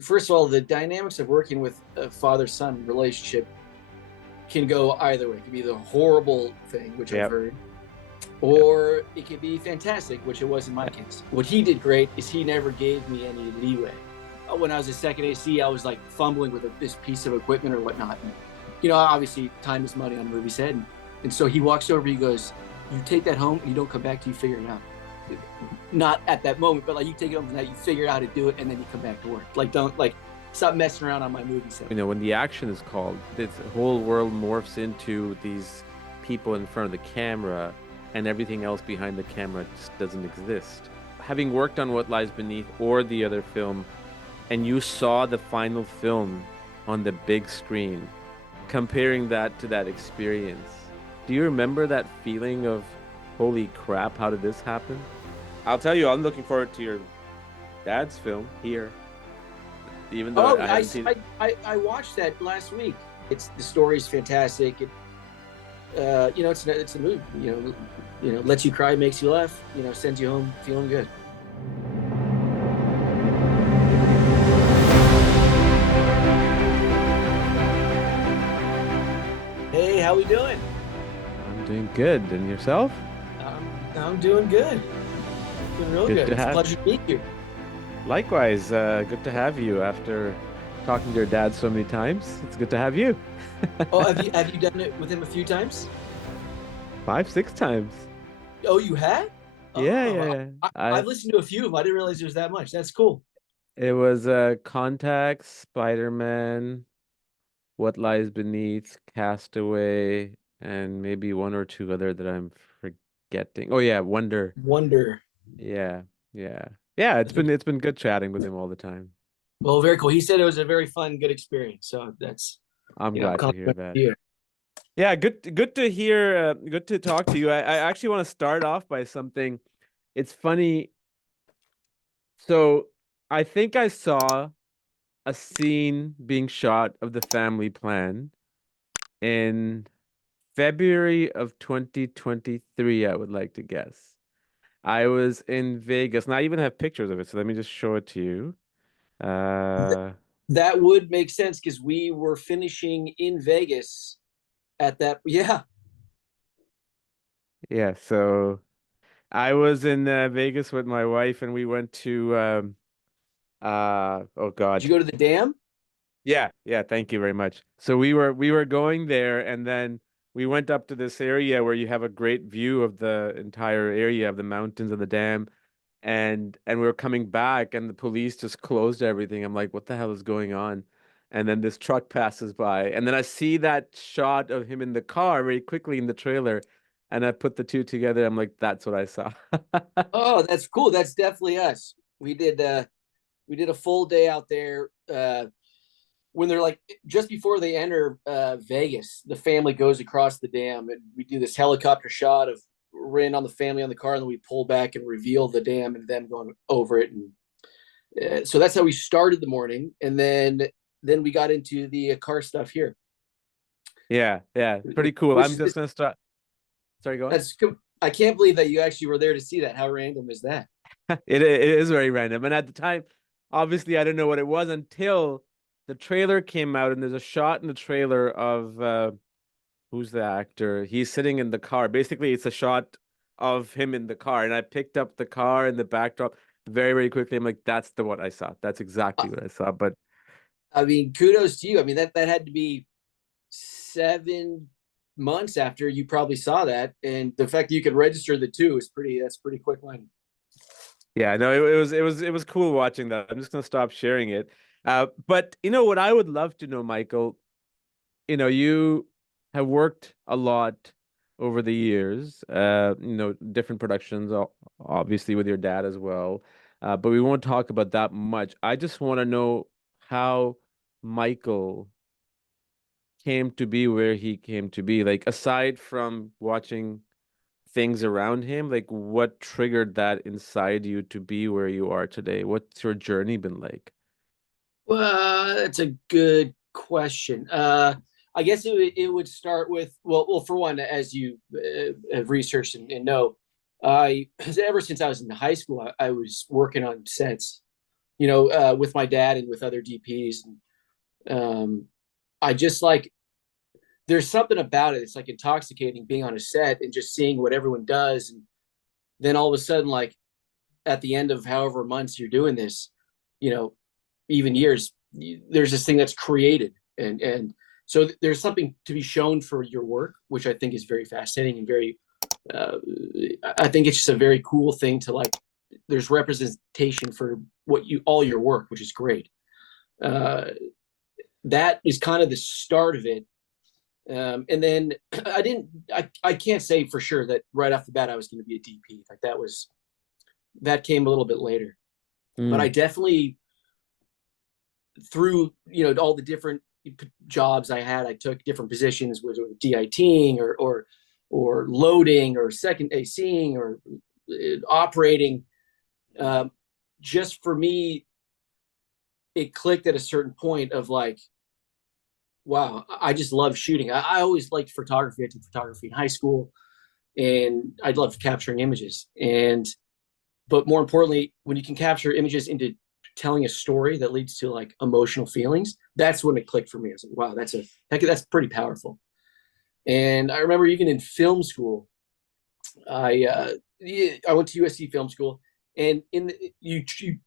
first of all, the dynamics of working with a father-son relationship can go either way. It can be the horrible thing, which I've Yep. heard, Yep. or it can be fantastic, which it was in my case. What he did great is he never gave me any leeway. When I was a second AC, I was like fumbling with this piece of equipment or whatnot. And, obviously, time is money on a movie set. And so he walks over, he goes, "You take that home and you don't come back till you figure it out." Not at that moment, but like you take it home tonight, you figure out how to do it, and then you come back to work. Like, don't stop messing around on my movie set. When the action is called, this whole world morphs into these people in front of the camera, and everything else behind the camera just doesn't exist. Having worked on What Lies Beneath or the other film, and you saw the final film on the big screen, comparing that to that experience, do you remember that feeling of, holy crap, how did this happen? I'll tell you, I'm looking forward to your dad's film here, even though I haven't seen it. I watched that last week. The story's fantastic. It's a movie. Lets you cry, makes you laugh. Sends you home feeling good. Hey, how we doing? I'm doing good. And yourself? I'm doing good. Doing real good. It's a pleasure to meet you. Likewise, good to have you after talking to your dad so many times. It's good to have you. Oh, have you done it with him a few times? 5, 6 times. Oh, you had? Yeah. I've listened to a few of them. I didn't realize there was that much. That's cool. It was Contact, Spider-Man, What Lies Beneath, Castaway, and maybe one or two other that I'm forgetting. Oh yeah, Wonder. Yeah. It's been good chatting with him all the time. Well, very cool. He said it was a very fun, good experience. So I'm glad to hear that. Here. Yeah, good to hear. Good to talk to you. I actually want to start off by something. It's funny. So I think I saw a scene being shot of the family plan in February of 2023, I would like to guess. I was in Vegas, and I even have pictures of it, so let me just show it to you. That would make sense because we were finishing in Vegas at that. Yeah. Yeah, so I was in Vegas with my wife, and we went to oh God. Did you go to the dam? Yeah, thank you very much. So we were going there, and then we went up to this area where you have a great view of the entire area of the mountains and the dam, and we were coming back, and the police just closed everything. I'm like, what the hell is going on? And then this truck passes by, and then I see that shot of him in the car very quickly in the trailer, and I put the two together. I'm like, that's what I saw. Oh, that's cool. That's definitely us. We did a full day out there. When they're like just before they enter Vegas, the family goes across the dam, and we do this helicopter shot of Rin on the family on the car, and then we pull back and reveal the dam and them going over it. And so that's how we started the morning, and then we got into the car stuff here. Yeah, pretty cool. I'm just gonna start. Sorry, go on. I can't believe that you actually were there to see that. How random is that? It is very random, and at the time, obviously, I didn't know what it was until the trailer came out, and there's a shot in the trailer of who's the actor? He's sitting in the car. Basically, it's a shot of him in the car, and I picked up the car and the backdrop very, very quickly. I'm like, that's the one I saw. That's exactly what I saw. But I mean, kudos to you. I mean, that had to be 7 months after you probably saw that, and the fact that you could register the two is that's pretty quick line. yeah, no, it was cool watching that. I'm just gonna stop sharing it. But what I would love to know, Michael, you have worked a lot over the years, different productions, obviously with your dad as well. But we won't talk about that much. I just want to know how Michael came to be where he came to be. Like, aside from watching things around him, like what triggered that inside you to be where you are today? What's your journey been like? Well, that's a good question. I guess it would start with, well, for one, as you have researched and know, ever since I was in high school, I was working on sets with my dad and with other DPs. I just like, there's something about it. It's like intoxicating being on a set and just seeing what everyone does. And then all of a sudden, like at the end of however months you're doing this, you know, even years, there's this thing that's created. And so there's something to be shown for your work, which I think is very fascinating and very, uh, I think it's just a very cool thing to like, there's representation for all your work, which is great. Uh, that is kind of the start of it. And then I can't say for sure that right off the bat I was going to be a DP. Like that came a little bit later, but I definitely, through all the different jobs I had, I took different positions, whether DITing or loading or second ACing or operating. Just for me, it clicked at a certain point of like, wow, I just love shooting. I always liked photography. I did photography in high school, and I loved capturing images. But more importantly, when you can capture images into telling a story that leads to like emotional feelings, that's when it clicked for me. I was like, wow, that's pretty powerful. And I remember even in film school, I went to USC film school, and you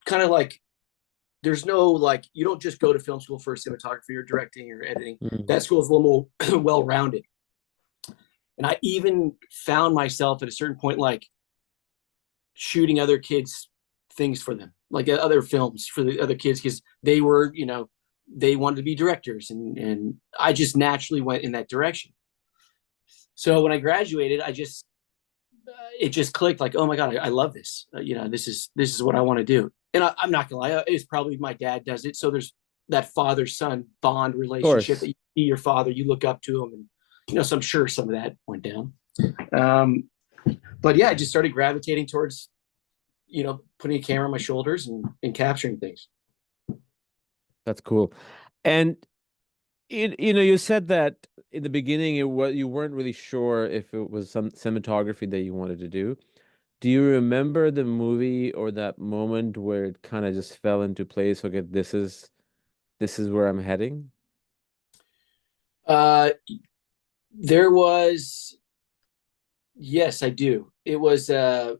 kind of like, there's no like, you don't just go to film school for cinematography or directing or editing. That school is a little more well-rounded. And I even found myself at a certain point like shooting other kids things for them, like other films for the other kids, because they were, they wanted to be directors, and I just naturally went in that direction. So when I graduated, it just clicked like, oh my God, I love this. This is what I want to do. And I'm not gonna lie, it's probably my dad does it. So there's that father-son bond relationship that you see your father, you look up to him, and so I'm sure some of that went down. But yeah, I just started gravitating towards, putting a camera on my shoulders and capturing things. That's cool. And you said that in the beginning you weren't really sure if it was some cinematography that you wanted to do. Do you remember the movie or that moment where it kind of just fell into place? Okay, this is where I'm heading. Uh, there was, yes, I do. It was I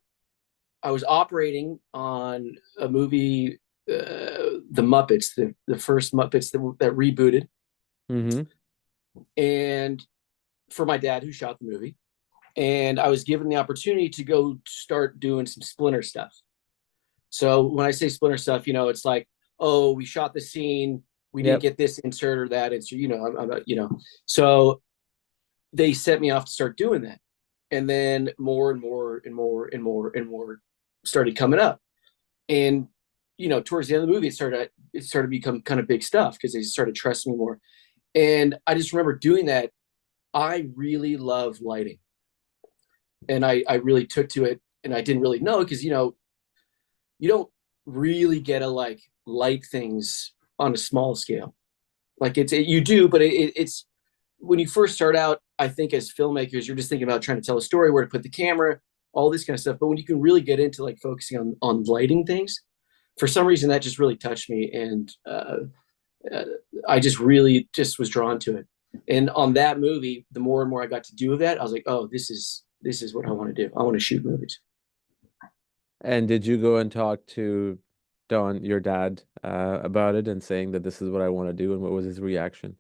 was operating on a movie, The Muppets, the first Muppets that rebooted, and for my dad who shot the movie, and I was given the opportunity to go start doing some Splinter stuff. So when I say Splinter stuff, it's like, oh, we shot the scene, we didn't get this insert or that insert, So they set me off to start doing that, and then more and more and more and more and more started coming up, and towards the end of the movie, it started to become kind of big stuff because they started trusting me more. And I just remember doing that. I really love lighting, and I really took to it, and I didn't really know, because you don't really get to like light things on a small scale. Like you do, but it's when you first start out, I think as filmmakers, you're just thinking about trying to tell a story, where to put the camera, all this kind of stuff. But when you can really get into like focusing on lighting things, for some reason that just really touched me, and I just really just was drawn to it. And on that movie, the more and more I got to do of that, I was like, oh, this is what I want to do. I want to shoot movies. And did you go and talk to Don, your dad, about it and saying that this is what I want to do? And what was his reaction?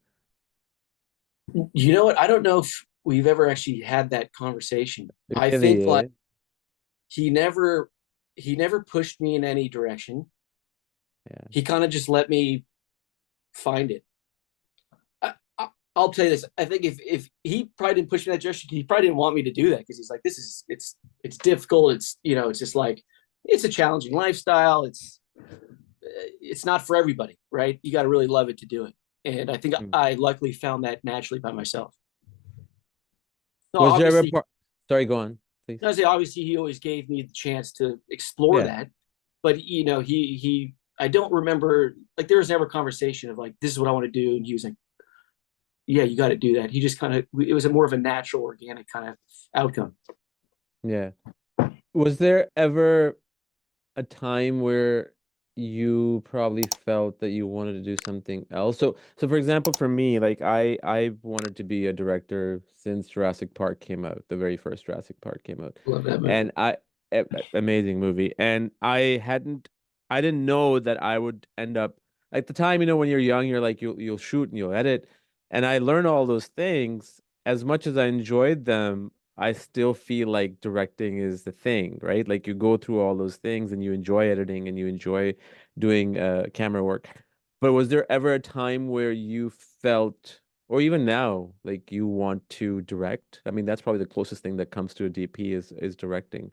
You know what? I don't know if we've ever actually had that conversation. I think Really, like eh? he never pushed me in any direction. Yeah. He kind of just let me find it. I'll tell you this. I think if he probably didn't push me in that direction, he probably didn't want me to do that, because he's like, it's difficult. It's just like, it's a challenging lifestyle. It's not for everybody, right? You got to really love it to do it. And I think I luckily found that naturally by myself. No, Was there ever a obviously, part? Sorry, go on, please. I say obviously he always gave me the chance to explore Yeah. that, but I don't remember, like, there was never a conversation of like, this is what I want to do, and he was like, yeah, you got to do that. He just kind of, it was a more of a natural, organic kind of outcome. Yeah. Was there ever a time where you probably felt that you wanted to do something else. So for example, for me, like I've wanted to be a director since Jurassic Park came out, the very first Jurassic Park came out. Love that movie. And amazing movie. And I didn't know that I would end up at the time, when you're young, you're like you'll shoot and you'll edit. And I learned all those things. As much as I enjoyed them, I still feel like directing is the thing, right? Like you go through all those things and you enjoy editing and you enjoy doing camera work. But was there ever a time where you felt, or even now, like you want to direct? I mean, that's probably the closest thing that comes to a DP is directing.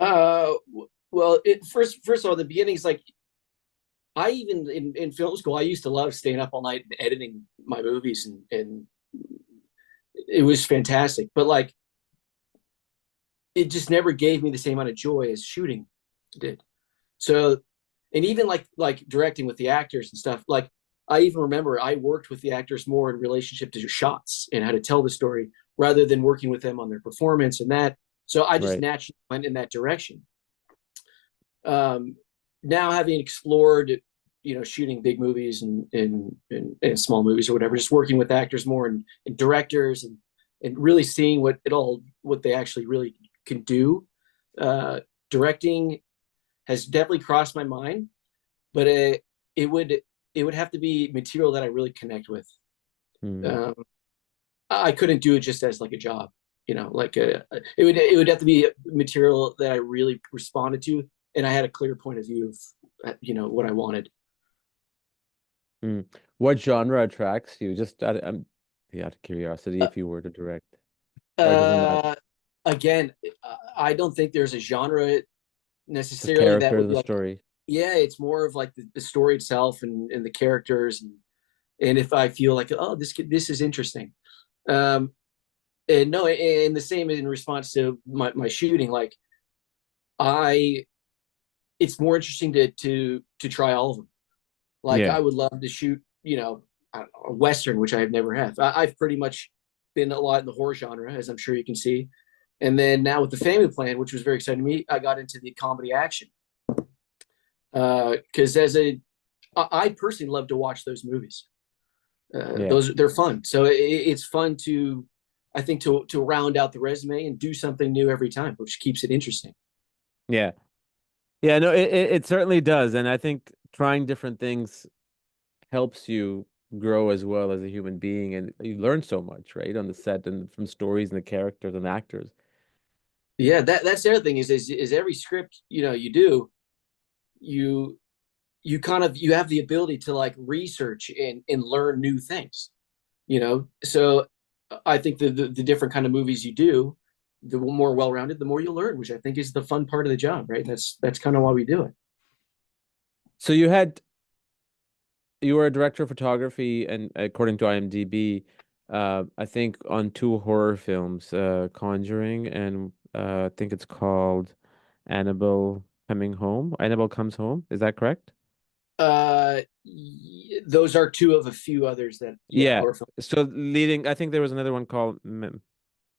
Well, first of all, the beginning is like I even in film school, I used to love staying up all night and editing my movies, and it was fantastic. But like, it just never gave me the same amount of joy as shooting did. So, and even like directing with the actors and stuff. Like, I even remember I worked with the actors more in relationship to shots and how to tell the story rather than working with them on their performance and that. So I just Right. naturally went in that direction. Um, Now having explored, shooting big movies and small movies or whatever, just working with actors more and directors and really seeing what they actually really can do. Uh, Directing has definitely crossed my mind, but it would it would have to be material that I really connect with. Hmm. Um, I couldn't do it just as like a job, like it would have to be material that I really responded to, and I had a clear point of view of what I wanted. Hmm. What genre attracts you? Just yeah, out of curiosity, Uh, if you were to direct, or doesn't matter? uh, Again, I don't think there's a genre Just necessarily that character would of be the like, story. yeah, it's more of like the story itself and the characters and if I feel like, oh, this is interesting. Um, and no, and the same in response to my shooting, like I it's more interesting to try all of them. Like Yeah. I would love to shoot, I don't know, a western, which I have never have. I've pretty much been a lot in the horror genre, as I'm sure you can see. And then now with the Family Plan, which was very exciting to me, I got into the comedy action. Because I personally love to watch those movies. Yeah. They're fun. So it's fun to, I think, to round out the resume and do something new every time, which keeps it interesting. Yeah. Yeah, no, it certainly does. And I think trying different things helps you grow as well as a human being. And you learn so much, right? On the set and from stories and the characters and actors. Yeah, that's the other thing is every script you do, you you have the ability to like research and learn new things. So I think the different kind of movies you do, the more well-rounded, the more you learn, which I think is the fun part of the job, right? That's kind of why we do it. So you were a director of photography, and according to IMDb, I think on two horror films, Conjuring and I think it's called Annabelle Comes Home. Is that correct? Those are two of a few others that, yeah, Yeah. horror film. So leading, I think there was another one called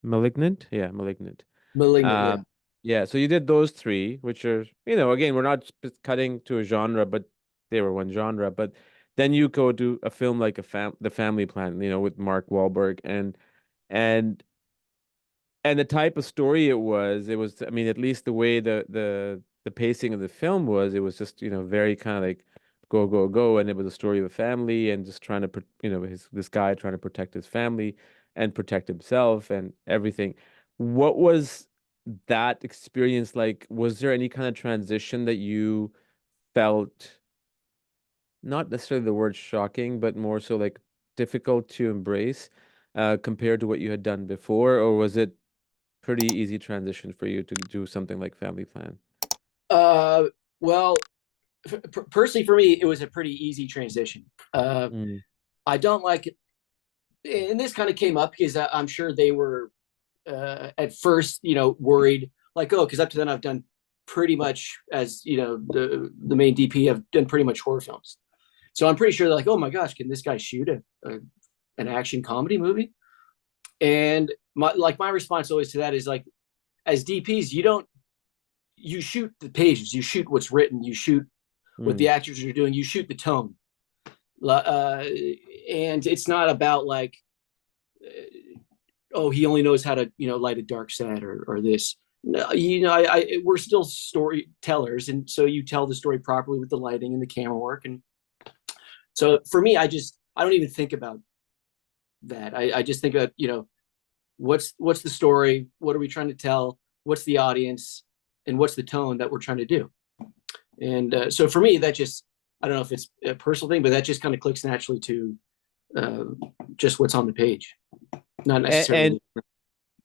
Malignant. Yeah, Malignant. Malignant, Uh, yeah. yeah. So you did those three, which are, again, we're not cutting to a genre, but they were one genre. But then you go do a film like The Family Plan, with Mark Wahlberg, and and the type of story it was, I mean, at least the way the pacing of the film was, it was just, very kind of like go, go, go. And it was a story of a family and just trying to, this guy trying to protect his family and protect himself and everything. What was that experience like? Was there any kind of transition that you felt, not necessarily the word shocking, but more so like difficult to embrace, compared to what you had done before? Or was it pretty easy transition for you to do something like Family Plan? uh well, personally for me it was a pretty easy transition. Mm, I don't like, and this kind of came up because I'm sure they were at first, worried, like, oh, because up to then I've done pretty much, as the main DP, I've done pretty much horror films. So I'm pretty sure they're like, oh my gosh, can this guy shoot an action comedy movie? And my response always to that is like, as DPs, you shoot the pages, you shoot what's written, you shoot what the Mm. actors are doing. You shoot the tone, uh, and it's not about like, oh, he only knows how to light a dark set or this. No, we're still storytellers, and so you tell the story properly with the lighting and the camera work. And so for me, I don't even think about that. I just think about what's the story, what are we trying to tell, what's the audience, and what's the tone that we're trying to do. And so for me, that just, I don't know if it's a personal thing, but that just kind of clicks naturally to uh, just what's on the page, not And necessarily.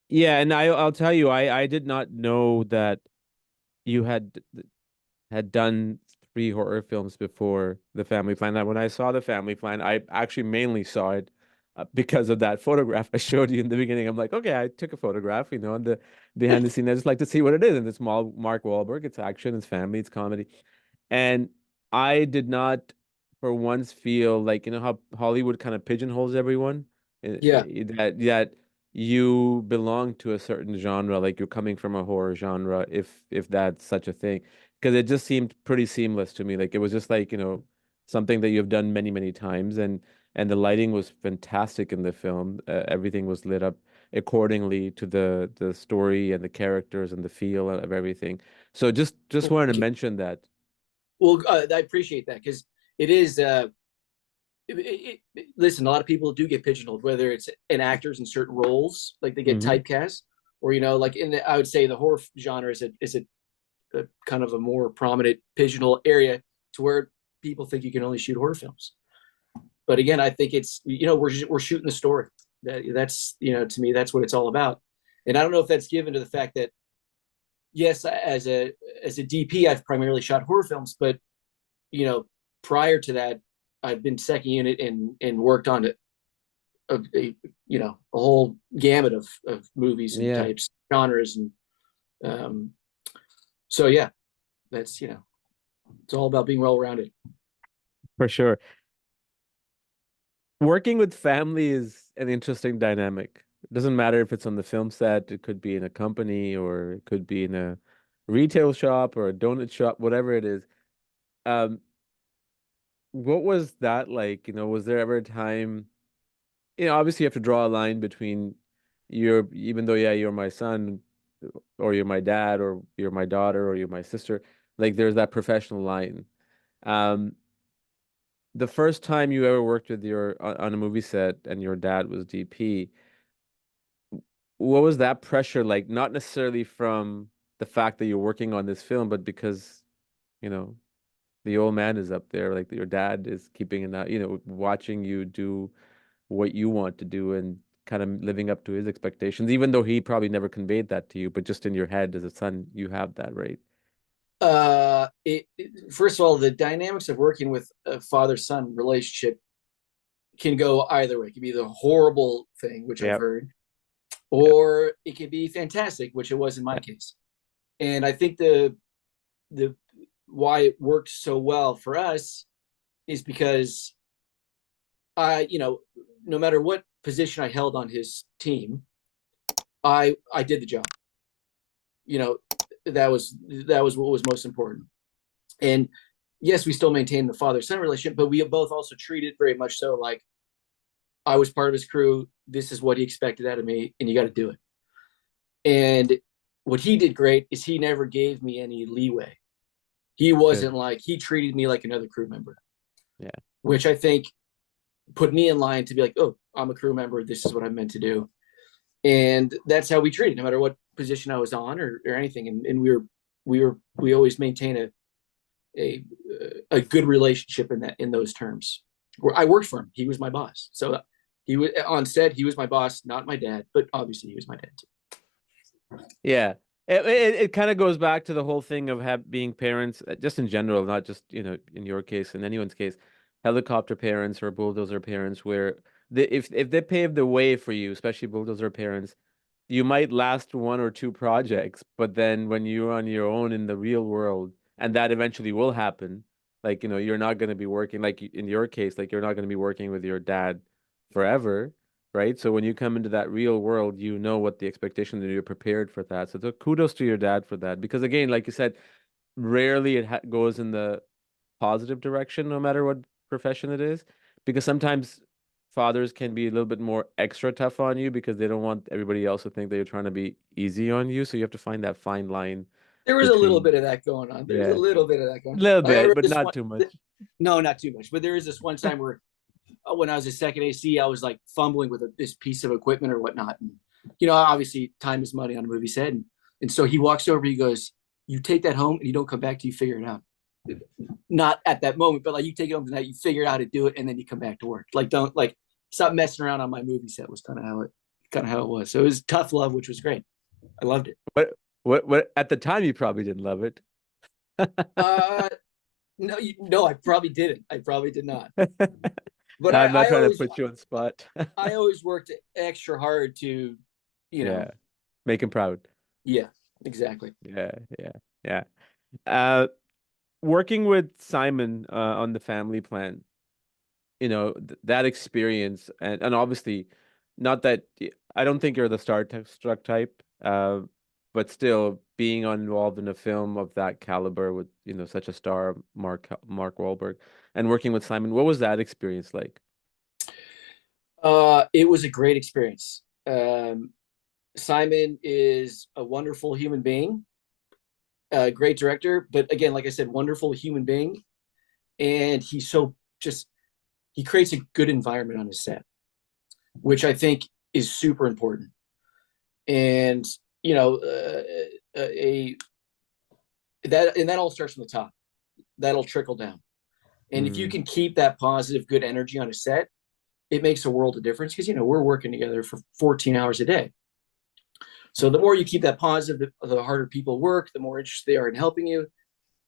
yeah, and I'll tell you, I did not know that you had done three horror films before The Family Plan. That when I saw The Family Plan, I actually mainly saw it because of that photograph I showed you in the beginning. I'm like, okay, I took a photograph, on the behind the scene. I just like to see what it is. And it's Mark Wahlberg. It's action, it's family, it's comedy. And I did not for once feel like, how Hollywood kind of pigeonholes everyone, Yeah. that you belong to a certain genre, like you're coming from a horror genre, if that's such a thing. Because it just seemed pretty seamless to me. Like it was just like, something that you've done many, many times. And the lighting was fantastic in the film. Everything was lit up accordingly to the story and the characters and the feel of everything. So just Well, wanted to thank you. mention that. Well, I appreciate that because it is. Listen, a lot of people do get pigeonholed, whether it's in actors in certain roles, like they get Hmm. typecast, or like I would say the horror genre is a kind of a more prominent pigeonhole area to where people think you can only shoot horror films. But again, I think it's we're shooting the story. That's to me that's what it's all about. And I don't know if that's given to the fact that yes, as a DP, I've primarily shot horror films, but you know, prior to that, I've been second unit and worked on a whole gamut of movies and Yeah, types, genres, and um, so yeah, that's it's all about being well rounded. for sure. Working with family is an interesting dynamic. It doesn't matter if it's on the film set, it could be in a company or it could be in a retail shop or a donut shop, whatever it is. Um, what was that like? Was there ever a time, obviously you have to draw a line between even though, yeah, you're my son or you're my dad or you're my daughter or you're my sister, like there's that professional line. Um, the first time you ever worked with on a movie set and your dad was DP, what was that pressure like? Not necessarily from the fact that you're working on this film, but because, you know, the old man is up there, like your dad is keeping an eye, watching you do what you want to do and kind of living up to his expectations, even though he probably never conveyed that to you, but just in your head as a son, you have that, right? First of all, the dynamics of working with a father-son relationship can go either way. It can be the horrible thing, which I've Yep. heard, Yep. or it can be fantastic, which it was in my case. And I think the why it worked so well for us is because no matter what position I held on his team, I did the job. You know, that was what was most important. And yes, we still maintain the father-son relationship, but we both also treated very much so like I was part of his crew. This is what he expected out of me, and you got to do it. And what he did great is he never gave me any leeway. He Good. wasn't like he treated me like another crew member, Yeah. which I think put me in line to be like, oh, I'm a crew member. This is what I'm meant to do. And that's how we treated, no matter what position I was on or anything. And we always maintain a a good relationship in those terms. Where I worked for him, he was my boss. So he was on set. He was my boss, not my dad, but obviously he was my dad too. Yeah. It kind of goes back to the whole thing of being parents, just in general, not just, in your case, in anyone's case, helicopter parents or bulldozer parents, where if they pave the way for you, especially bulldozer parents, you might last one or two projects, but then when you're on your own in the real world, and that eventually will happen, like, you're not going to be working, like in your case, like you're not going to be working with your dad forever, right? So when you come into that real world, you know what the expectations are, you're prepared for that. So kudos to your dad for that, because again, like you said, rarely it goes in the positive direction, no matter what profession it is, because sometimes fathers can be a little bit more extra tough on you because they don't want everybody else to think that you're trying to be easy on you. So you have to find that fine line There was a little between, bit of that going on. There's a yeah, little bit of that a going on. little Like I bit, remember but this not one. too much. No, not too much. But there is this one time where when I was a second AC, I was like fumbling with this piece of equipment or whatnot. And, obviously time is money on a movie set. And so he walks over, he goes, you take that home and you don't come back till you figure it out. Not at that moment, but like you take it home tonight, you figure out how to do it, and then you come back to work. Like, don't like stop messing around on my movie set was kind of how it was. So it was tough love, which was great. I loved it. What at the time you probably didn't love it. Uh, no, no, I probably didn't. I probably did not. But I'm not I trying to always, put you on spot. I always worked extra hard to, you know, Yeah, make him proud. yeah, exactly. Yeah, yeah, yeah. Uh, Working with Simon on the family plan, th that experience, and obviously, not that I don't think you're the struck type, but still being involved in a film of that caliber with such a star, Mark Wahlberg, and working with Simon, what was that experience like? It was a great experience. Simon is a wonderful human being, a great director, but again, like I said, wonderful human being, and he's so just he creates a good environment on his set, which I think is super important. And you know, a that all starts from the top. That'll trickle down. And if you Mm, can keep that positive, good energy on a set, it makes a world of difference because we're working together for 14 hours a day. So the more you keep that positive, the harder people work, the more interested they are in helping you.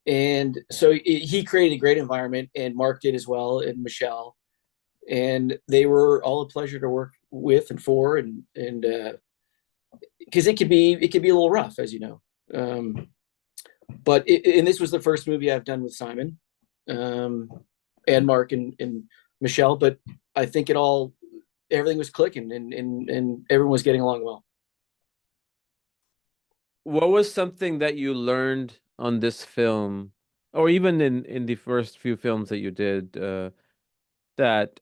And so he created a great environment, and Mark did as well, and Michelle, and they were all a pleasure to work with and for, and because it could be a little rough, as you know. But and this was the first movie I've done with Simon, um, and Mark and Michelle. But I think everything was clicking, and everyone was getting along well. what was something that you learned on this film, or even in the first few films that you did, that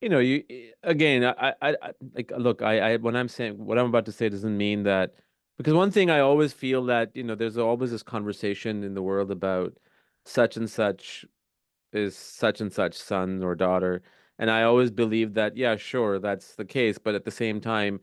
you again, like, look, when I'm saying what I'm about to say doesn't mean that, because one thing I always feel that, there's always this conversation in the world about such and such is such and such son or daughter. And I always believe that, yeah, sure, that's the case. But at the same time,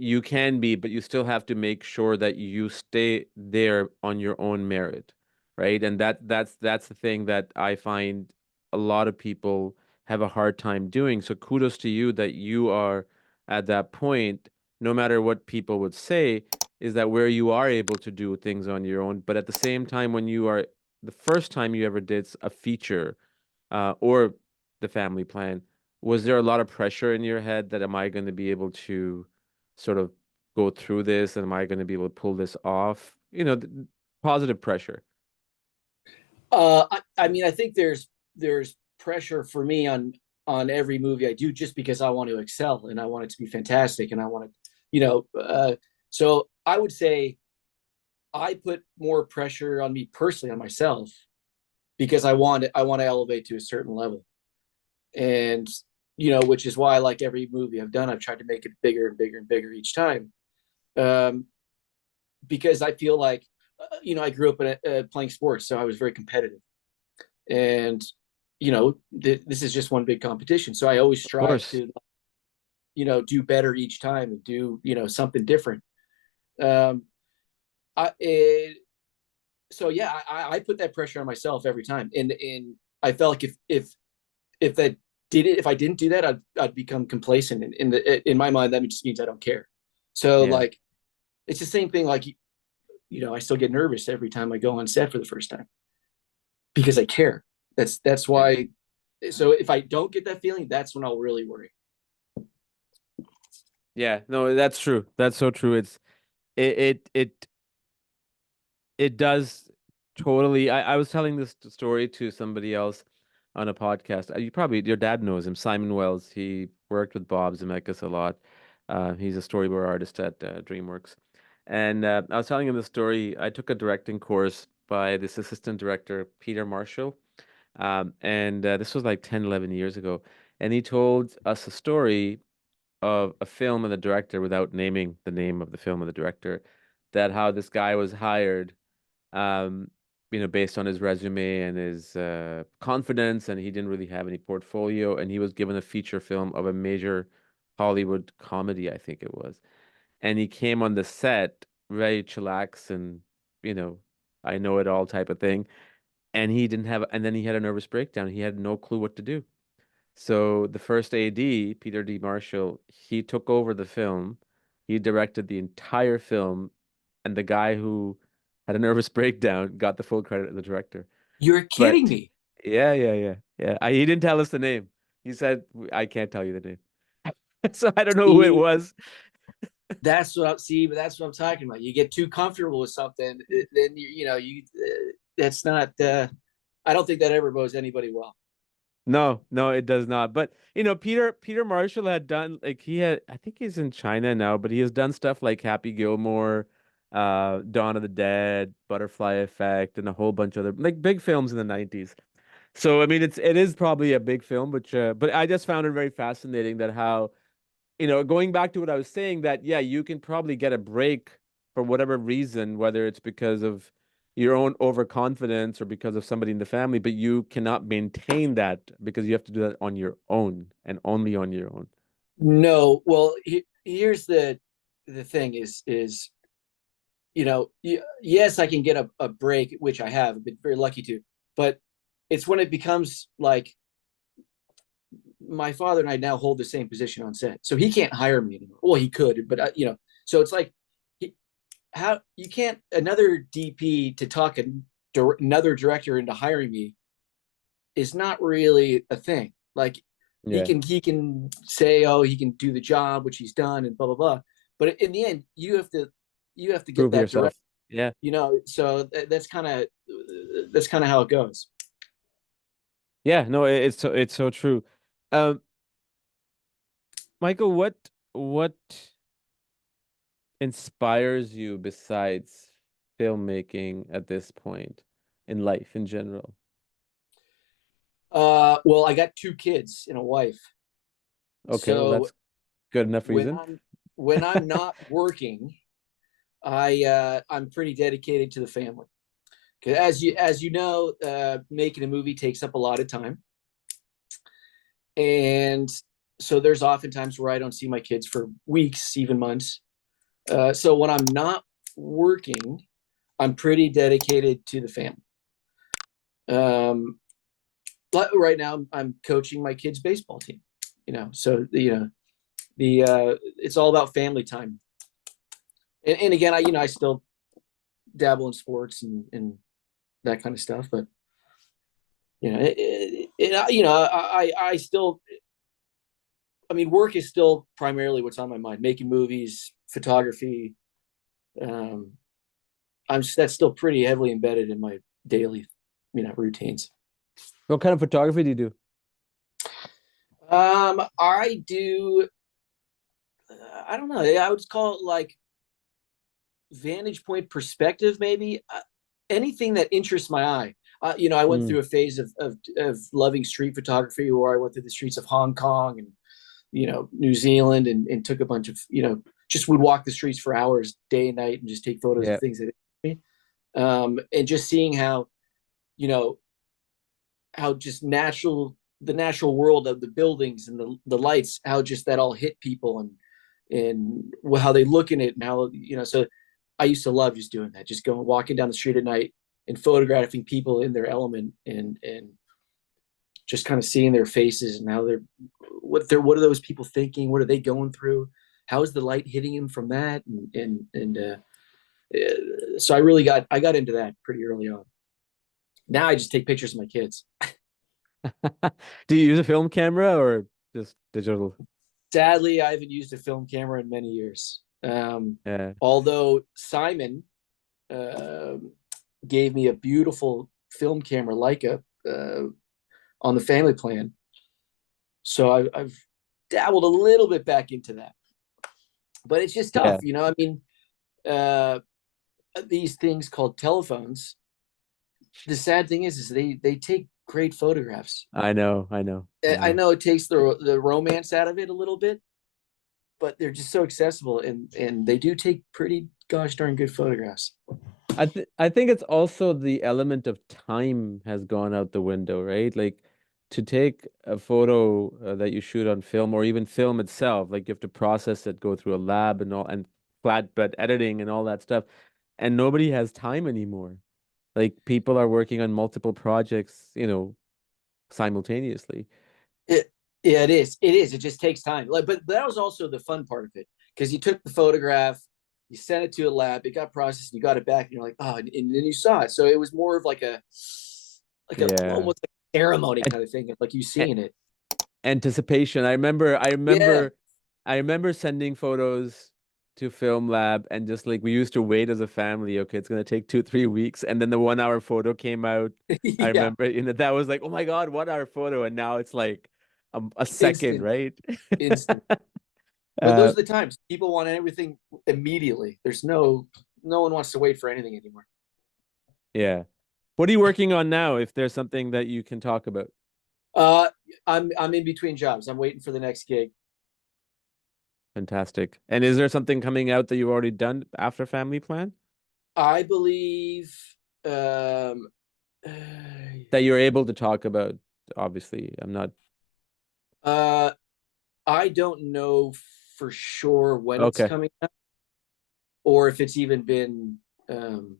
you can be, but you still have to make sure that you stay there on your own merit, right? And that's the thing that I find a lot of people have a hard time doing. So kudos to you that you are at that point, no matter what people would say, is that where you are able to do things on your own. But at the same time, when you are the first time you ever did a feature, or the family plan, was there a lot of pressure in your head that am I going to be able to sort of go through this, and am I going to be able to pull this off? Positive pressure. I mean, I think there's pressure for me on every movie I do, just because I want to excel and I want it to be fantastic, and I want to, so I would say I put more pressure on me personally, on myself, because I want to elevate to a certain level. And which is why, like every movie I've done, I've tried to make it bigger and bigger and bigger each time. um because I feel like, I grew up playing sports, so I was very competitive. And this is just one big competition, so I always Of strive course. to do better each time and do something different. um I so yeah, I put that pressure on myself every time, and I felt like if that did it if I didn't do that, I'd become complacent, and in my mind that just means I don't care. So Yeah. like, it's the same thing, like, I still get nervous every time I go on set for the first time because I care. That's Yeah. why. So if I don't get that feeling, that's when I'll really worry. Yeah. No, that's true. That's so true. It it it it does totally. I was telling this story to somebody else on a podcast. Your dad knows him, Simon Wells. He worked with Bob Zemeckis a lot. He's a storyboard artist at DreamWorks. And I was telling him the story. I took a directing course by this assistant director, Peter Marshall. And this was like 10, 11 years ago. And he told us a story of a film and the director without naming the name of the film and the director, that how this guy was hired, um, based on his resume and his confidence, and he didn't really have any portfolio, and he was given a feature film of a major Hollywood comedy, I think it was. And he came on the set very chillax and, you know, I know it all type of thing. And he didn't have, and then he had a nervous breakdown. He had no clue what to do. So the first AD, Peter D. Marshall, he took over the film. He directed the entire film, and the guy who had a nervous breakdown got the full credit as the director. You're kidding But me. yeah, yeah, yeah, yeah. He didn't tell us the name. He said, "I can't tell you the name." So I don't know who it See, was. but that's what I'm talking about. You get too comfortable with something, then that's not. I don't think that ever goes anybody well. No, no, it does not. But Peter Marshall had done, like, I think he's in China now, but he has done stuff like Happy Gilmore, Dawn of the Dead, Butterfly Effect, and a whole bunch of other like big films in the 90s. So I mean it is probably a big film, but I just found it very fascinating that how going back to what I was saying, that yeah, you can probably get a break for whatever reason, whether it's because of your own overconfidence or because of somebody in the family, but you cannot maintain that because you have to do that on your own and only on your own. No, well, here's the thing is yes, I can get a break, which I have been very lucky to, but it's when it becomes like my father and I now hold the same position on set, so he can't hire me anymore. Well, he could, but so it's like, how you can't another DP to talk another director into hiring me is not really a thing. Like Yeah. he can say, oh, he can do the job, which he's done, and blah blah blah. But in the end, you have to get Prove that yourself. direct. Yeah. So that's kind of how it goes. Yeah, no, it's so true. Um, Michael, what inspires you besides filmmaking at this point in life in general? Well, I got two kids and a wife, Okay, well so that's good enough when reason. I'm not working, I'm pretty dedicated to the family. Because as you know, making a movie takes up a lot of time, and so there's oftentimes where I don't see my kids for weeks, even months. So when I'm not working, I'm pretty dedicated to the family. But right now I'm coaching my kids' baseball team. So the it's all about family time. And again, I still dabble in sports and that kind of stuff, but I still, I mean, work is still primarily what's on my mind. Making movies, photography. Um, that's still pretty heavily embedded in my daily, routines. What kind of photography do you do? I do. I don't know. I would call it like vantage point perspective, maybe. Anything that interests my eye. I went Mm, through a phase of loving street photography, where I went through the streets of Hong Kong and New Zealand, and took a bunch of just would walk the streets for hours, day and night, and just take photos of yeah. things that me. And just seeing you know how just the natural world of the buildings and the lights, how just that all hit people, and how they look in it, and how so I used to love just doing that, just going walking down the street at night and photographing people in their element, and just kind of seeing their faces and how what are those people thinking, what are they going through, how is the light hitting them from that, so I got into that pretty early on. Now I just take pictures of my kids. Do you use a film camera or just digital? Sadly, I haven't used a film camera in many years. Yeah. Although Simon uh, gave me a beautiful film camera, Leica, on the family plan. So I've dabbled a little bit back into that, but it's just tough. Yeah. I mean, uh, these things called telephones. The sad thing is they take great photographs. I know, I know, I I know. know it takes the romance out of it a little bit, but they're just so accessible, and they do take pretty gosh darn good photographs. I think it's also the element of time has gone out the window, right? Like to take a photo that you shoot on film or even film itself, like you have to process it, go through a lab and all, and flatbed editing and all that stuff. And nobody has time anymore. Like people are working on multiple projects, simultaneously. It yeah, it is. It is. It just takes time. Like, but that was also the fun part of it because you took the photograph, you sent it to a lab, it got processed, you got it back, and you're like, oh, and then you saw it. So it was more of like a Yeah. almost like a ceremony And, kind of thing, like you and seeing it. anticipation. Yeah, I remember sending photos to Film Lab and just like we used to wait as a family. Okay, it's gonna take 2, 3 weeks, and then the 1 hour photo came out. I yeah, remember, that was like, oh my God, 1 hour photo, and now it's like a second, instant, right? instant. But Uh, those are the times people want everything immediately. There's no one wants to wait for anything anymore. yeah. What are you working on now? If there's something that you can talk about, Uh, I'm in between jobs. I'm waiting for the next gig. fantastic. And is there something coming out that you've already done after Family Plan I believe um uh, that you're able to talk about? Obviously, I'm not uh I don't know for sure when it's okay. coming out or if it's even been um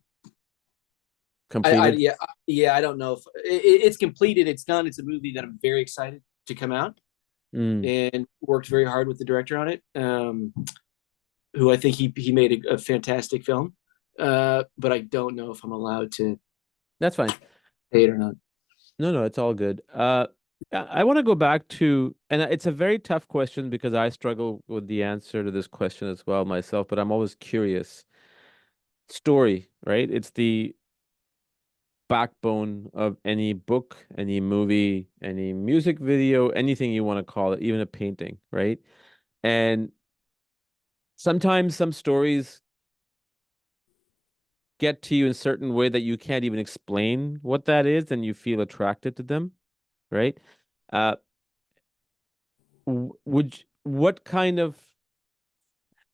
Completed. yeah, yeah, I don't know if it's completed, it's done. It's a movie that I'm very excited to come out Mm, and worked very hard with the director on it. Who I think he made a fantastic film. But I don't know if I'm allowed to that's fine. say it or not. No, no, it's all good. I want to go back to, and it's a very tough question because I struggle with the answer to this question as well myself, but I'm always curious. Story, right? It's the backbone of any book, any movie, any music video, anything you want to call it, even a painting, right? And sometimes some stories get to you in a certain way that you can't even explain what that is, and you feel attracted to them, right? Uh, what kind of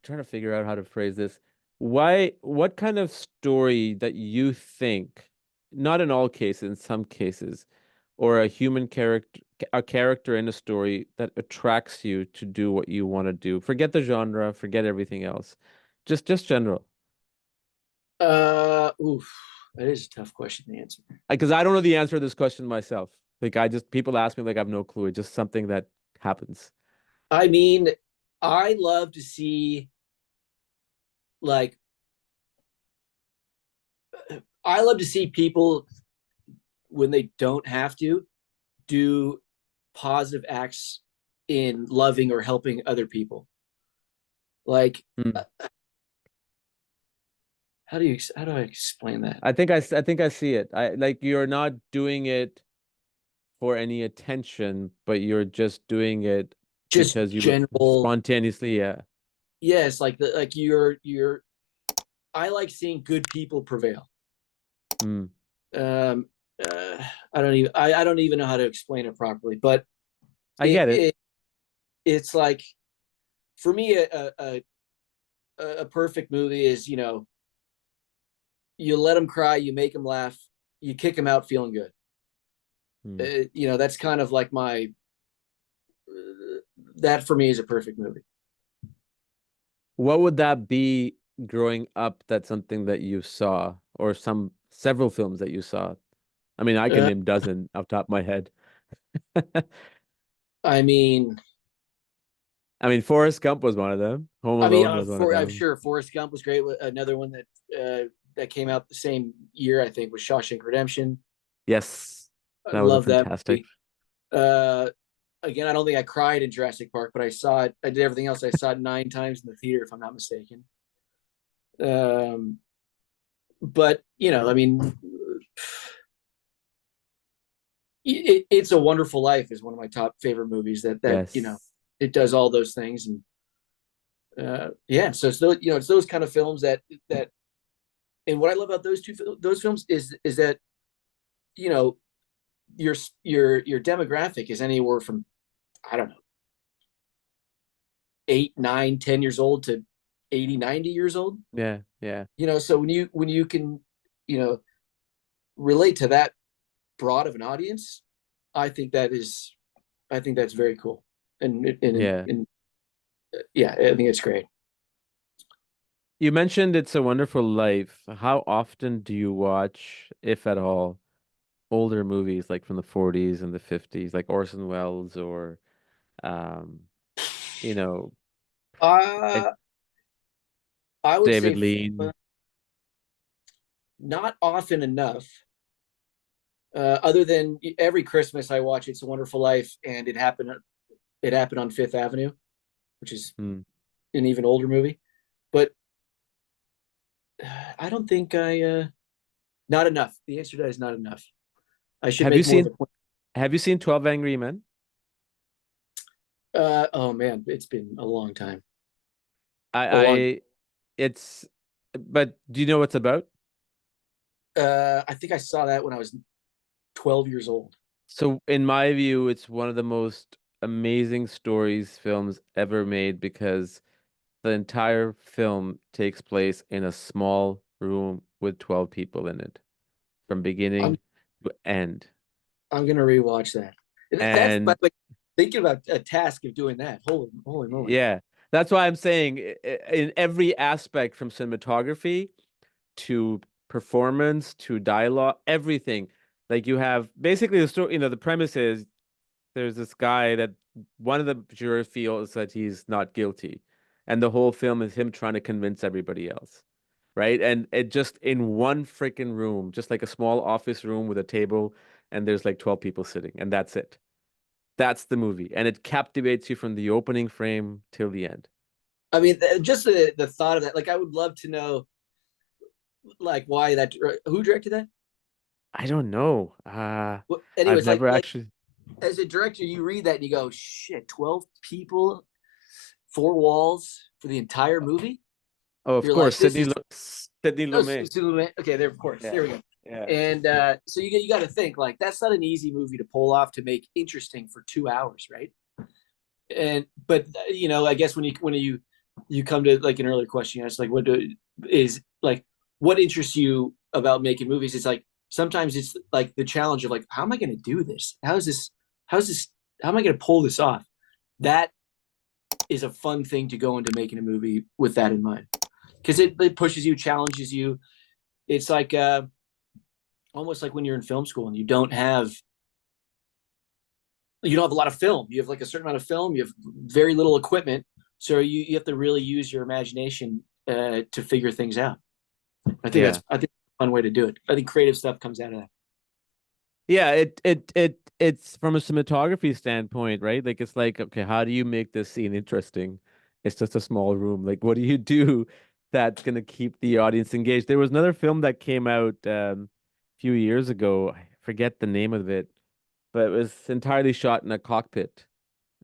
trying to figure out how to phrase this. What kind of story that you think, not in all cases, in some cases, or a character in a story that attracts you to do what you want to do? Forget the genre, forget everything else. Just general. Oof, that is a tough question to answer. Because I don't know the answer to this question myself. Like people ask me like I have no clue. It's just something that happens. I mean, I love to see like I love to see people when they don't have to do positive acts in loving or helping other people. Like, Hmm. how do I explain that? I think I see it. I like you're not doing it for any attention, but you're just doing it Just because you general, spontaneously, yeah. yes, like you're. I like seeing good people prevail. Mm. Um, uh, I don't even know how to explain it properly, but I it, get it. it it's like for me a perfect movie is you let them cry, you make them laugh, you kick them out feeling good. Mm. That's kind of like my that for me is a perfect movie. What would that be growing up? That's something that you saw, or several films that you saw. I mean, I can Uh, name dozen off top of my head. I mean, I mean, Forrest Gump was one of them. Home Alone was one of I'm them. sure Forrest Gump was great. Another one that came out the same year, I think, was Shawshank Redemption. Yes, I that was a love that fantastic. movie. Uh, Again, I don't think I cried in Jurassic Park, but I saw it. I did everything else. I saw it 9 times in the theater, if I'm not mistaken. Um, but I mean, it's a Wonderful Life is one of my top favorite movies. That Yes. it does all those things, and yeah. So it's it's those kind of films that. And what I love about those films is that you know your demographic is anywhere from, I don't know, 8, 9, 10 years old to 80, 90 years old. Yeah, yeah. So when you can, you know, relate to that broad of an audience, I think that is, I think that's very cool. Yeah. And yeah, I think it's great. You mentioned It's a Wonderful Life. How often do you watch, if at all, older movies like from the 40s and the 50s, like Orson Welles or um, you know, like Uh, I would David say Lean? not often enough. Other than every Christmas, I watch It's a Wonderful Life, and it happened. It happened on Fifth Avenue, which is Hmm. an even older movie. But I don't think not enough. The answer to that is not enough. I should Have you make more of seen a point. have you seen 12 Angry Men? Oh man, it's been a long time. A long. I it's but do you know what's about? I think I saw that when I was 12 years old. So in my view, it's one of the most amazing stories films ever made because the entire film takes place in a small room with 12 people in it from I'm beginning to end. I'm gonna rewatch that. That's And but like thinking about a task of doing that. Holy moly! yeah, that's why I'm saying in every aspect from cinematography to performance to dialogue, everything. Like you have basically the story, the premise is there's this guy that one of the jurors feels that he's not guilty. And the whole film is him trying to convince everybody else. Right. And it just in one freaking room, just like a small office room with a table, and there's like 12 people sitting, and that's it. That's the movie. And it captivates you from the opening frame till the end. I mean, just the thought of that. Like, I would love to know, like, why that. Who directed that? I don't know. Well, I've anyways, never like actually. as a director, you read that and you go, shit, 12 people, four walls for the entire movie. Oh, of You're course, like, this is Sidney no Lumet. okay. There, of course, Yeah, there we go. yeah, And so you got to think like that's not an easy movie to pull off to make interesting for 2 hours, right? And but I guess when you come to like an earlier question, it's like is like what interests you about making movies? It's like sometimes it's like the challenge of like, how am I going to do this? How's this how am I going to pull this off? That is a fun thing to go into making a movie with that in mind, because it pushes you, challenges you. It's like almost like when you're in film school and you don't have a lot of film. You have like a certain amount of film. You have very little equipment, so you have to really use your imagination to figure things out. yeah. I think a fun way to do it. I think creative stuff comes out of that. Yeah, it's from a cinematography standpoint, right? Like it's like, okay, how do you make this scene interesting? It's just a small room. Like what do you do that's gonna keep the audience engaged? There was another film that came out a few years ago. I forget the name of it, but it was entirely shot in a cockpit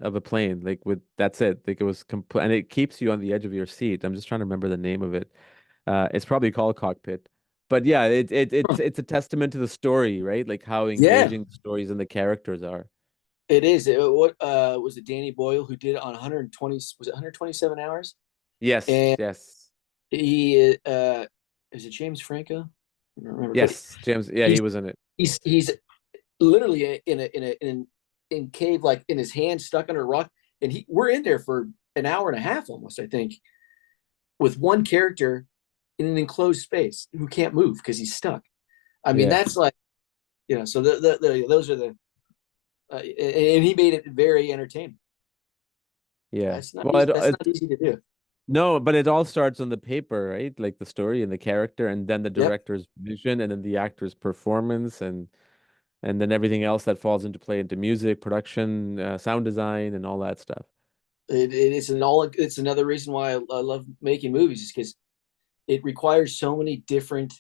of a plane. Like with that's it. Like it was complete, and it keeps you on the edge of your seat. I'm just trying to remember the name of it. It's probably called Cockpit. But yeah, it's a testament to the story, right? Like how Yeah, engaging the stories and the characters are. it is. What was it? Danny Boyle who did it on 120? Was it 127 hours? Yes, And yes, he is it James Franco? I don't remember, but yes. James, yeah, he's he was in it. he's literally in cave, like in his hand stuck under a rock, and we're in there for an hour and a half almost, I think, with one character in an enclosed space who can't move because he's stuck. I mean, Yeah, that's like, so those are the and he made it very entertaining. yeah. That's not Well, easy. That's not easy to do. no, but it all starts on the paper, right? Like the story and the character, and then the Yep. director's vision, and then the actor's performance, and then everything else that falls into play into music, production, sound design, and all that stuff. It's another reason why I love making movies, is because it requires so many different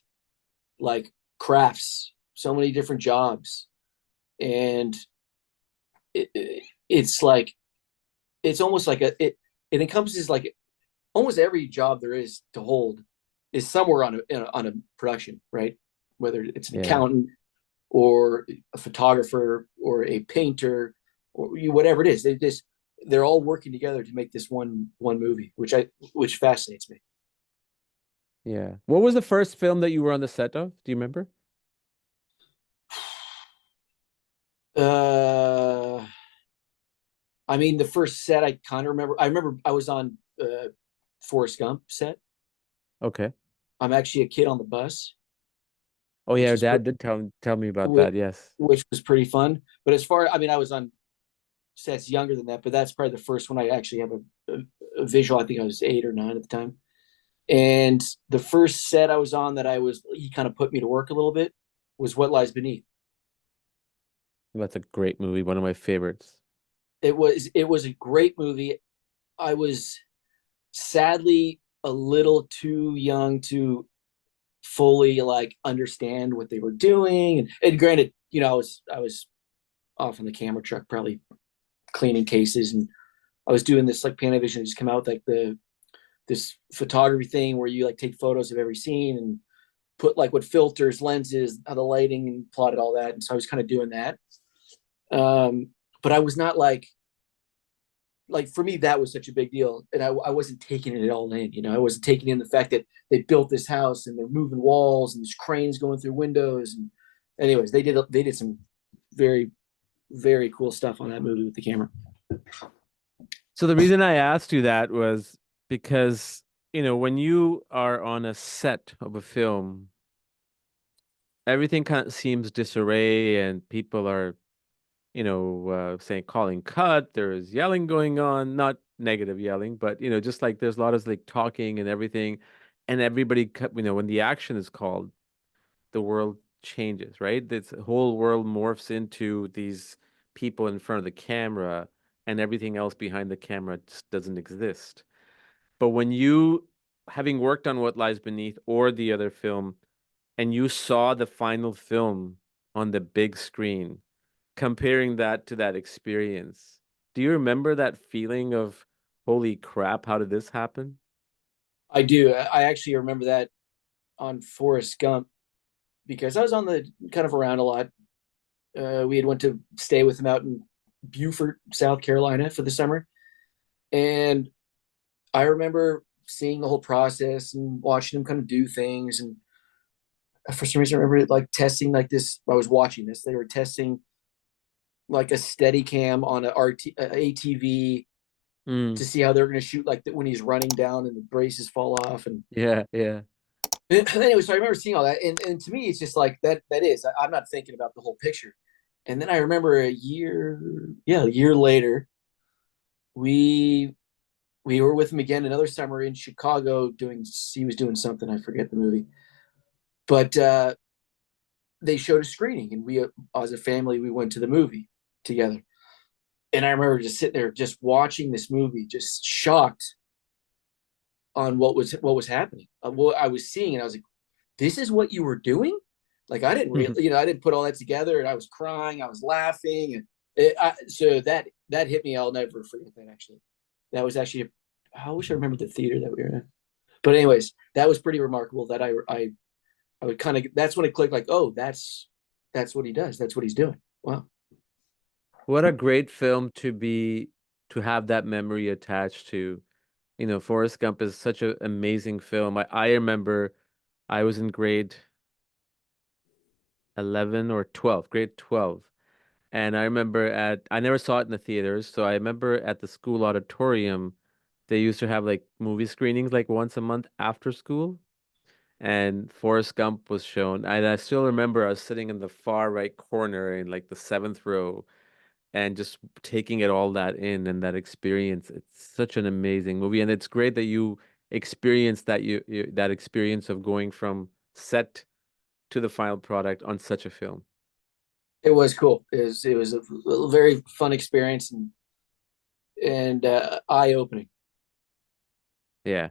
like crafts, so many different jobs, and it's like it's almost like it encompasses like almost every job there is to hold is somewhere on a production, right? Whether it's an Yeah, accountant, or a photographer or a painter or whatever it is. They're all working together to make this one movie, which fascinates me. Yeah. What was the first film that you were on the set of? Do you remember? Uh, I mean, the first set I kind of remember. I remember I was on Forrest Gump set. Okay. I'm actually a kid on the bus, Oh yeah, which your was dad did tell me about which, that. Yes. which was pretty fun. But as far, I mean, I was on sets younger than that, but that's probably the first one I actually have a visual. I think I was 8 or 9 at the time. And the first set I was on that he kind of put me to work a little bit was What Lies Beneath. That's a great movie, one of my favorites. It was a great movie. I was sadly a little too young to fully like understand what they were doing. And granted, I was off on the camera truck, probably cleaning cases, and I was doing this like Panavision just come out with like this photography thing where you like take photos of every scene and put like what filters, lenses, how the lighting, and plotted all that. And so I was kind of doing that. But I was not like for me that was such a big deal, and I wasn't taking it all in. I wasn't taking in the fact that they built this house and they're moving walls and there's cranes going through windows. And anyways, they did some very very cool stuff on that movie with the camera. So the reason I asked you that was because, when you are on a set of a film, everything kind of seems disarray and people are, saying calling cut, there's yelling going on, not negative yelling, but just like there's a lot of like talking and everything, and everybody, when the action is called, the world changes, right? This whole world morphs into these people in front of the camera, and everything else behind the camera just doesn't exist. But when you, having worked on What Lies Beneath or the other film, and you saw the final film on the big screen, comparing that to that experience, do you remember that feeling of, holy crap, how did this happen? I do. I actually remember that on Forrest Gump because I was on the kind of around a lot. We had went to stay with him out in Beaufort, South Carolina for the summer, and I remember seeing the whole process and watching him kind of do things. And for some reason, I remember like testing like this. I was watching this. They were testing like a steady cam on ATV Mm, to see how they're going to shoot like when he's running down and the braces fall off. And yeah, yeah. anyway, so I remember seeing all that. And to me, it's just like that is, I'm not thinking about the whole picture. And then I remember a year later, we we were with him again another summer in Chicago he was doing something, I forget the movie. But they showed a screening, and we as a family we went to the movie together. And I remember just sitting there just watching this movie, just shocked on what was happening. What I was seeing, and I was like, this is what you were doing? Like I didn't really, I didn't put all that together, and I was crying, I was laughing, and so that hit me. I'll never forget that. Actually, that was actually. I wish I remembered the theater that we were in. But anyways, that was pretty remarkable. That I would kind of, that's when it clicked. Like, oh, that's what he does. That's what he's doing. Wow. What a great film to have that memory attached to. Forrest Gump is such an amazing film. I remember I was in grade 11 or 12, grade 12. And I never saw it in the theaters. So I remember at the school auditorium, they used to have like movie screenings like once a month after school. And Forrest Gump was shown. And I still remember I was sitting in the far right corner in like the seventh row and just taking it all that in and that experience. It's such an amazing movie. And it's great that you experienced that experience of going from set to the final product on such a film. It was cool. It was a very fun experience, and eye opening. Yeah.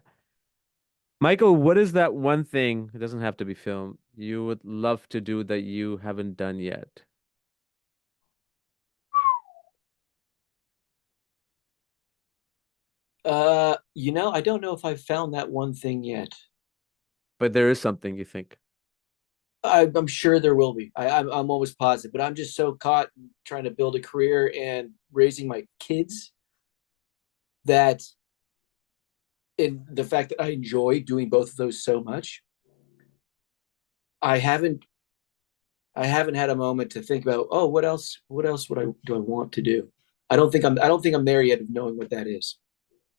Michael, what is that one thing, it doesn't have to be film, you would love to do that you haven't done yet? I don't know if I've found that one thing yet. But there is something you think. I'm sure there will be. I'm almost positive, but I'm just so caught in trying to build a career and raising my kids that, in the fact that I enjoy doing both of those so much, I haven't I haven't had a moment to think about, oh, what else would I do I want to do? I don't think I'm there yet of knowing what that is.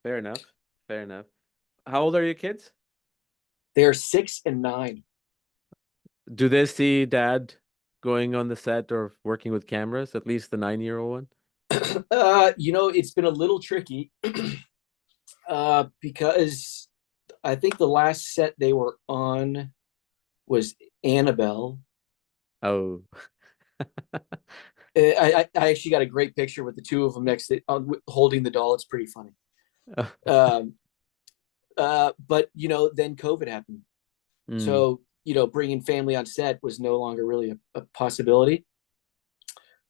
Fair enough. Fair enough. How old are your kids? They're 6 and 9. Do they see dad going on the set or working with cameras? At least the 9-year-old one. It's been a little tricky because I think the last set they were on was Annabelle. Oh. I actually got a great picture with the two of them next to holding the doll. It's pretty funny. Um, but then COVID happened, Mm. so bringing family on set was no longer really a possibility.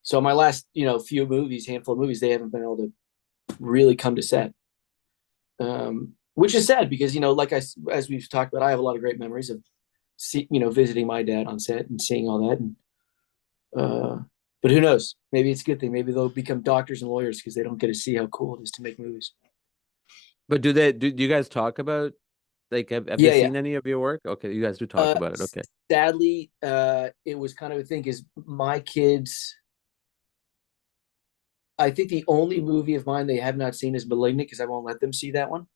So my last few movies, handful of movies, they haven't been able to really come to set, which is sad because like as we've talked about, I have a lot of great memories of visiting my dad on set and seeing all that. And but who knows? Maybe it's a good thing. Maybe they'll become doctors and lawyers because they don't get to see how cool it is to make movies. But do you guys talk about, like, have they Yeah, yeah. seen any of your work? Okay, you guys do talk about it. Okay. Sadly, it was kind of a thing because my kids, I think the only movie of mine they have not seen is *Malignant* because I won't let them see that one.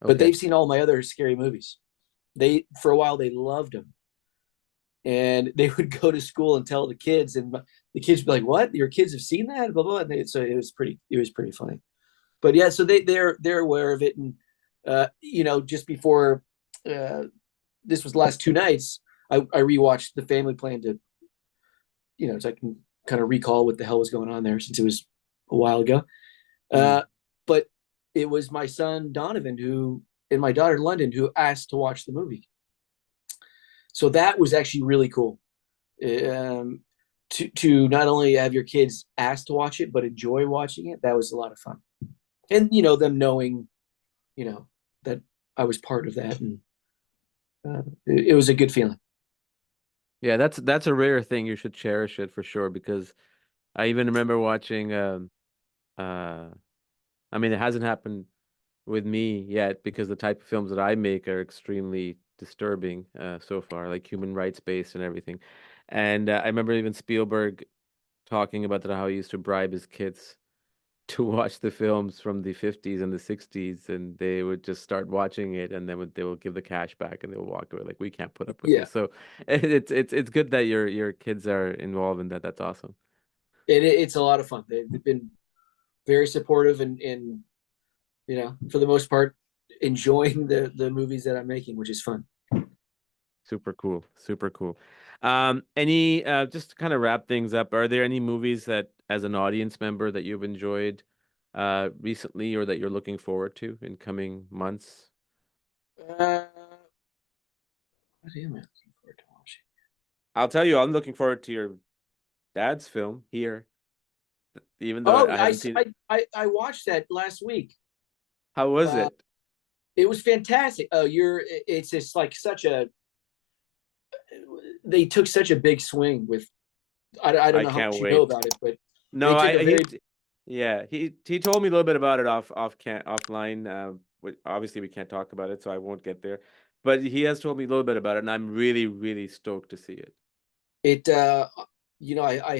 But Okay. they've seen all my other scary movies. They For a while they loved them, and they would go to school and tell the kids, and the kids would be like, "What? Your kids have seen that?" Blah blah. And so it was pretty funny. But yeah, so they're aware of it, and just before this was the last 2 nights, I rewatched The Family Plan to so I can kind of recall what the hell was going on there since it was a while ago. Mm. But it was my son Donovan who and my daughter London who asked to watch the movie. So that was actually really cool. Um, to not only have your kids ask to watch it but enjoy watching it, that was a lot of fun. And them knowing, you know, that I was part of that, and it was a good feeling. Yeah, that's a rare thing. You should cherish it for sure because I even remember watching uh I mean it hasn't happened with me yet because the type of films that I make are extremely disturbing so far, like human rights based and everything. And I remember even Spielberg talking about that how he used to bribe his kids to watch the films from the 50s and the 60s, and they would just start watching it, and then they will give the cash back, and they will walk away like we can't put up with Yeah, this. So it's good that your kids are involved in that. That's awesome. it's a lot of fun. They've been very supportive, and for the most part, enjoying the movies that I'm making, which is fun. Super cool. Super cool. Any just to kind of wrap things up, are there any movies that as an audience member that you've enjoyed recently or that you're looking forward to in coming months? Uh, what am I looking forward to watching? I'll tell you, I'm looking forward to your dad's film here, even though Oh, I haven't seen it. I watched that last week. How was Uh, it? it was fantastic. Oh, it's just like such a they took such a big swing with. I don't I know how can't much you know wait. about it, but they No, took a I very. he yeah, he told me a little bit about it offline. Obviously we can't talk about it, so I won't get there. But he has told me a little bit about it, and I'm really, really stoked to see it. It I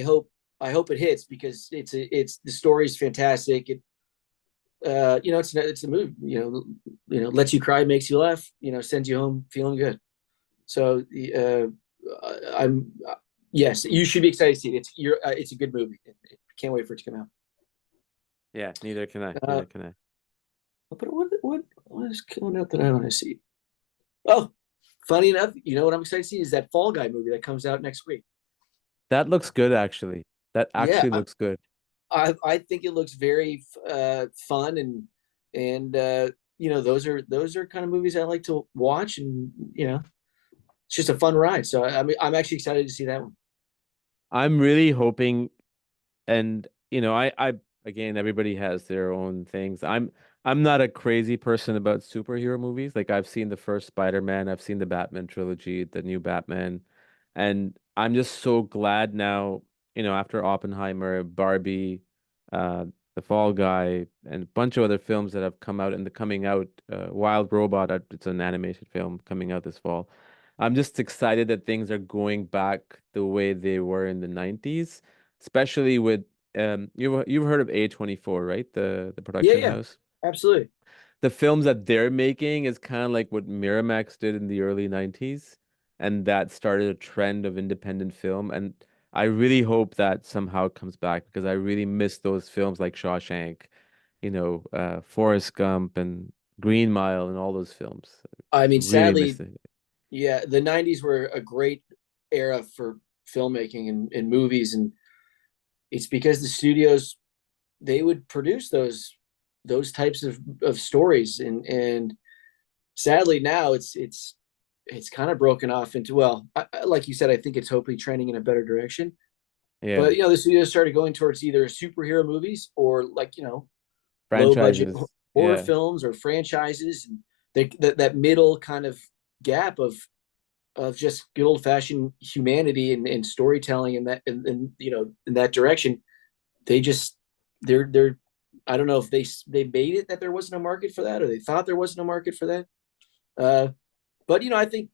hope it hits because it's the story is fantastic. It it's a movie. Lets you cry, makes you laugh. Sends you home feeling good. So I'm yes, you should be excited to see it. It's a good movie. Can't wait for it to come out. Yeah, neither can I. Uh, Neither can I. but what is coming out that I want to see? Oh, funny enough, you know what I'm excited to see is that Fall Guy movie that comes out next week. That looks good, actually. That Yeah, actually looks good. I think it looks very fun, and those are kind of movies I like to watch, and it's just a fun ride. So I'm actually excited to see that one. I'm really hoping, and I again, everybody has their own things. I'm not a crazy person about superhero movies. Like I've seen the first Spider-Man, I've seen the Batman trilogy, the new Batman. And I'm just so glad now, after Oppenheimer, Barbie, uh, The Fall Guy, and a bunch of other films that have come out and the coming out, Wild Robot, it's an animation film coming out this fall. I'm just excited that things are going back the way they were in the 90s, especially with you've heard of A24, right? The Yeah, production yeah, house. absolutely. The films that they're making is kind of like what Miramax did in the early 90s, and that started a trend of independent film. And I really hope that somehow comes back because I really miss those films like Shawshank, Forrest Gump and Green Mile and all those films. I mean, Really miss sadly, it. yeah, the '90s were a great era for filmmaking and movies, and it's because the studios, they would produce those types of stories, and sadly now it's kind of broken off into, well, like you said, I think it's hopefully trending in a better direction. Yeah. But the studios started going towards either superhero movies or, like, low budget Franchises. horror Yeah. films or franchises, and that middle kind of gap of just good old fashioned humanity and storytelling, and that and in that direction, they just they're I don't know if they made it that there wasn't a market for that, or they thought there wasn't a market for that. Uh, but I think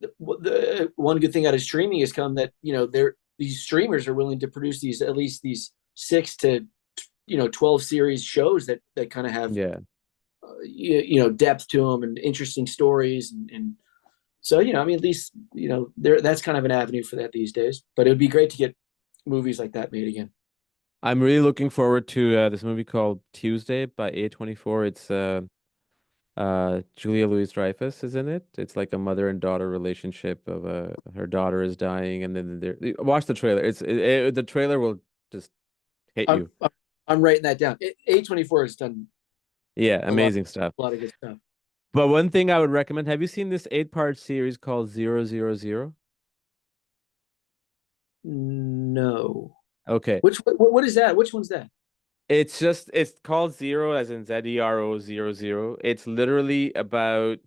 the one good thing out of streaming has come, that these streamers are willing to produce these, at least these 6 to 12 series shows that kind of have Yeah. depth to them and interesting stories, and so I mean, at least there, that's kind of an avenue for that these days. But it would be great to get movies like that made again. I'm really looking forward to this movie called Tuesday by A24. It's Julia Louis-Dreyfus is in it. It's like a mother and daughter relationship of her daughter is dying, and then watch the trailer. The trailer will just hit I'm you. I'm, I'm writing that down. A24 has done Yeah, a lot amazing stuff. a lot of good stuff. But one thing I would recommend, have you seen this 8-part series called ZeroZeroZero? No. Okay. What is that? Which one's that? It's called Zero as in ZeroZero. It's literally about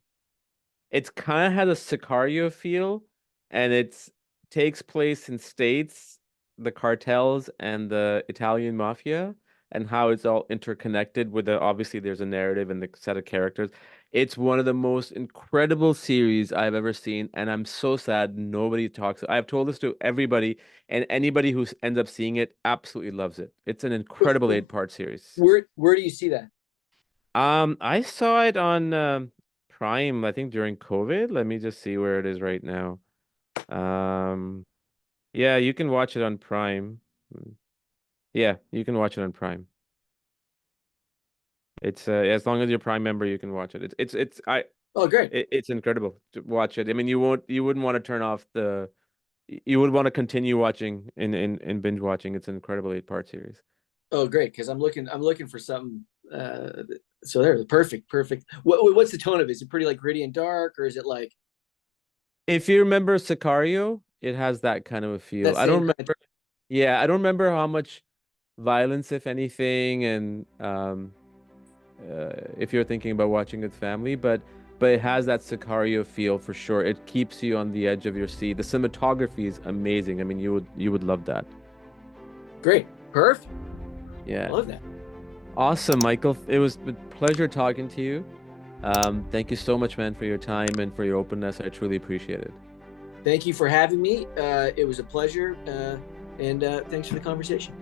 it's kind of has a Sicario feel, and it's takes place in states, the cartels and the Italian mafia, and how it's all interconnected with obviously there's a narrative and the set of characters. It's one of the most incredible series I've ever seen, and I'm so sad nobody talks. I've told this to everybody, and anybody who ends up seeing it absolutely loves it. It's an incredible 8-part series. Where do you see that? I saw it on Prime, I think during COVID. Let me just see where it is right now. Um, yeah, you can watch it on Prime. Yeah, you can watch it on Prime. It's as long as you're a Prime member, you can watch it. Oh, great. It's incredible to watch it. I mean, you wouldn't want to turn off you would want to continue watching in binge watching. It's an incredible 8-part series. Oh, great. Because I'm looking for something. So there, perfect. What's the tone of it? Is it pretty like gritty and dark, or is it like If you remember Sicario, it has that kind of a feel. that I don't same kind of? remember. Yeah, I don't remember how much violence, if anything, and if you're thinking about watching with family, but it has that Sicario feel for sure. It keeps you on the edge of your seat. The cinematography is amazing. I mean, you would love that. Great, perfect. Yeah, Love that. awesome, Michael. It was a pleasure talking to you. Thank you so much, man, for your time and for your openness. I truly appreciate it. Thank you for having me. It was a pleasure, and thanks for the conversation.